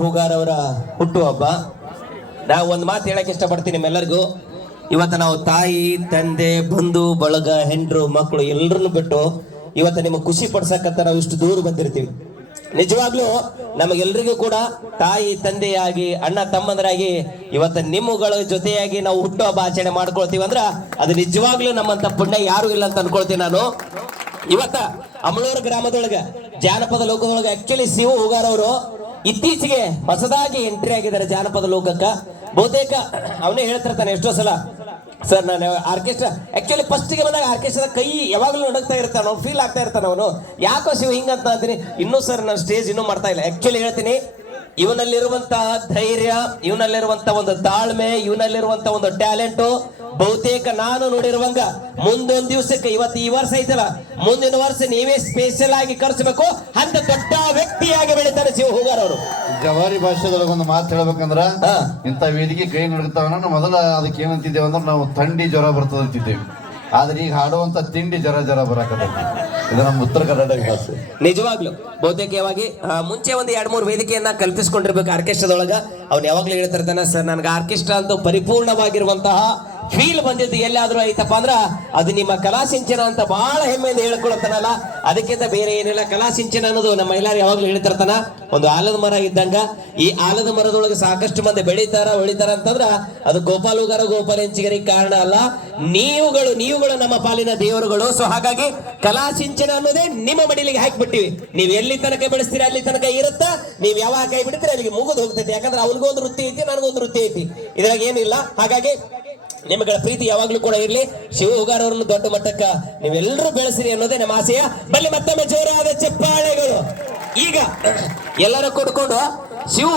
ಹೂಗಾರ್ ಅವರ ಹುಟ್ಟುಹಬ್ಬ. ನಾವು ಒಂದು ಮಾತು ಹೇಳಕ್ ಇಷ್ಟಪಡ್ತೀನಿ ನಿಮ್ಮೆಲ್ಲರಿಗೂ. ಇವತ್ತು ನಾವು ತಾಯಿ ತಂದೆ ಬಂಧು ಬಳಗ ಹೆಂಡ್ರು ಮಕ್ಕಳು ಎಲ್ಲರನ್ನು ಬಿಟ್ಟು ಇವತ್ತು ನಿಮಗೆ ಖುಷಿ ಪಡ್ಸಕ್ಕಂತ ನಾವು ಇಷ್ಟು ದೂರ ಬಂದಿರ್ತೀವಿ. ನಿಜವಾಗ್ಲೂ ನಮಗೆಲ್ರಿಗೂ ಕೂಡ ತಾಯಿ ತಂದೆಯಾಗಿ ಅಣ್ಣ ತಮ್ಮಂದರಾಗಿ ಇವತ್ತು ನಿಮ್ಮಗಳ ಜೊತೆಯಾಗಿ ನಾವು ಹುಟ್ಟುಹಬ್ಬ ಆಚರಣೆ ಮಾಡ್ಕೊಳ್ತೀವಿ ಅಂದ್ರ ಅದು ನಿಜವಾಗ್ಲೂ ನಮ್ಮಂತ ಪುಣ್ಯ ಯಾರು ಇಲ್ಲ ಅಂತ ಅನ್ಕೊಳ್ತೀನಿ ನಾನು. ಇವತ್ತ ಅಮಳೂರು ಗ್ರಾಮದೊಳಗ ಜಾನಪದ ಲೋಕದೊಳಗೆ ಆಕ್ಚುಲಿ ಶಿವ ಹೂಗಾರ್ ಅವರು ಇತ್ತೀಚೆಗೆ ಹೊಸದಾಗಿ ಎಂಟ್ರಿ ಆಗಿದ್ದಾರೆ ಜಾನಪದ ಲೋಕಕ್ಕ. ಬಹುತೇಕ ಅವನೇ ಹೇಳ್ತಿರ್ತಾನೆ ಎಷ್ಟೋ ಸಲ, ಸರ್ ನಾನು ಆರ್ಕೆಸ್ಟ್ರಾ ಆಕ್ಚುಲಿ ಫಸ್ಟ್ಗೆ ಬಂದಾಗ ಆರ್ಕೆಸ್ಟ್ರಾ ಕೈ ಯಾವಾಗಲೂ ನಡಕ್ತಾ ಇರ್ತಾನ, ಫೀಲ್ ಆಗ್ತಾ ಇರ್ತಾನ ಅವನು. ಯಾಕೋ ಶಿವ ಹಿಂಗಂತ ಅಂತೀನಿ. ಇನ್ನೂ ಸರ್ ನಾನು ಸ್ಟೇಜ್ ಇನ್ನೂ ಮಾಡ್ತಾ ಇಲ್ಲ. ಆಕ್ಚುಲಿ ಹೇಳ್ತೀನಿ, ಇವನಲ್ಲಿರುವಂತಹ ಧೈರ್ಯ, ಇವನಲ್ಲಿರುವಂತ ಒಂದು ತಾಳ್ಮೆ, ಇವನಲ್ಲಿರುವಂತ ಒಂದು ಟ್ಯಾಲೆಂಟು ಬಹುತೇಕ ನಾನು ನೋಡಿರುವಂಗ ಮುಂದೊಂದು ದಿವಸಕ್ಕೆ ಇವತ್ತು ಈ ವರ್ಷ ಐತಲ್ಲ, ಮುಂದಿನ ವರ್ಷ ನೀವೇ ಸ್ಪೆಷಲ್ ಆಗಿ ಕರ್ಸಬೇಕು ಅಂತ ದೊಡ್ಡ ವ್ಯಕ್ತಿಯಾಗಿ ಬೆಳಿತಾರೆ ಶಿವ ಹೂಗಾರ್ ಅವರು. ಜವಾರಿ ಭಾಷೆದೊಳಗೆ ಒಂದು ಮಾತು ಹೇಳ್ಬೇಕಂದ್ರ, ಇಂಥ ವೇದಿಕೆ ಕೈ ನಡುಗ್ತಾವ ಮೊದಲ ಅದಕ್ಕೆ ಏನಂತಿದ್ದೇವೆ ಅಂದ್ರೆ ನಾವು ಥಂಡಿ ಜ್ವರ ಬರ್ತದ ಅಂತಿದ್ದೇವೆ. ಆದ್ರೆ ಈಗ ಹಾಡುವಂತ ತಿಂಡಿ ಜ್ವರ ಬರಾಕತ್ತೈತಿ. ಇದು ನಮ್ಮ ಉತ್ತರ ಕರ್ನಾಟಕ ಭಾಷೆ. ನಿಜವಾಗ್ಲು ಬಹುತೇಕವಾಗಿ ಮುಂಚೆ ಒಂದು 2-3 ವೇದಿಕೆಯನ್ನ ಕಲ್ಪಿಸ್ಕೊಂಡಿರ್ಬೇಕು ಆರ್ಕೆಸ್ಟ್ರಾದೊಳಗ. ಅವ್ನು ಯಾವಾಗ್ಲೂ ಹೇಳ್ತಿರ್ತಾನೆ, ಸರ್ ನನ್ಗೆ ಆರ್ಕೆಸ್ಟ್ರಾ ಅಂತೂ ಪರಿಪೂರ್ಣವಾಗಿರುವಂತಹ ಫೀಲ್ ಬಂದಿದ್ದು ಎಲ್ಲಾದ್ರೂ ಐತಪ್ಪ ಅಂದ್ರ ಅದು ನಿಮ್ಮ ಕಲಾಸಿಂಚನ ಅಂತ ಬಹಳ ಹೆಮ್ಮೆಯಿಂದ ಹೇಳ್ಕೊಳತ್ತಾನಲ್ಲ. ಅದಕ್ಕಿಂತ ಬೇರೆ ಏನಿಲ್ಲ. ಕಲಾಸಿಂಚನ ಅನ್ನೋದು ನಮ್ಮ ಎಲ್ಲಾರು ಯಾವಾಗ್ಲೂ ಹೇಳ್ತಿರ್ತಾನ, ಒಂದು ಆಲದ ಮರ ಇದ್ದಂಗ. ಈ ಆಲದ ಮರದೊಳಗೆ ಸಾಕಷ್ಟು ಮಂದಿ ಬೆಳಿತಾರ ಹೊಳಿತಾರ ಅಂತಂದ್ರ ಅದು ಗೋಪಾಲ್ ಹೂಗಾರ ಗೋಪಾಲ್ ಹೆಂಚಿಗರಿಗೆ ಕಾರಣ ಅಲ್ಲ, ನೀವುಗಳು ನಮ್ಮ ಪಾಲಿನ ದೇವರುಗಳು. ಸೊ ಹಾಗಾಗಿ ಕಲಾಸಿಂಚನ ಅನ್ನೋದೇ ನಿಮ್ಮ ಮಡಿಲಿಗೆ ಹಾಕಿಬಿಟ್ಟಿವಿ. ನೀವು ಎಲ್ಲಿ ತನಕ ಬೆಳೆಸ್ತೀರಿ ಅಲ್ಲಿ ತನಕ ಇರುತ್ತ, ನೀವು ಯಾವಾಗ ಕೈ ಬಿಡ್ತೀರಿ ಅಲ್ಲಿಗೆ ಮುಗಿದು ಹೋಗ್ತೈತಿ. ಯಾಕಂದ್ರೆ ಅವ್ನಿಗೊಂದು ವೃತ್ತಿ ಐತಿ, ನನಗೊಂದು ವೃತ್ತಿ ಐತಿ, ಇದ್ರಾಗ ಏನಿಲ್ಲ. ಹಾಗಾಗಿ ನಿಮ್ಮಗಳ ಪ್ರೀತಿ ಯಾವಾಗ್ಲೂ ಕೂಡ ಇರ್ಲಿ. ಶಿವ ಹೂಗಾರ್ ಅವರನ್ನು ದೊಡ್ಡ ಮಟ್ಟಕ್ಕ ನೀವೆಲ್ಲರೂ ಬೆಳೆಸಿರಿ ಅನ್ನೋದೇ ನಮ್ಮ ಆಶಯ. ಬಲ್ಲಿ ಮತ್ತೊಮ್ಮೆ ಜೋರಾದ ಚಪ್ಪಾಳೆಗಳು. ಈಗ ಎಲ್ಲರೂ ಕೊಡ್ಕೊಂಡು ಶಿವ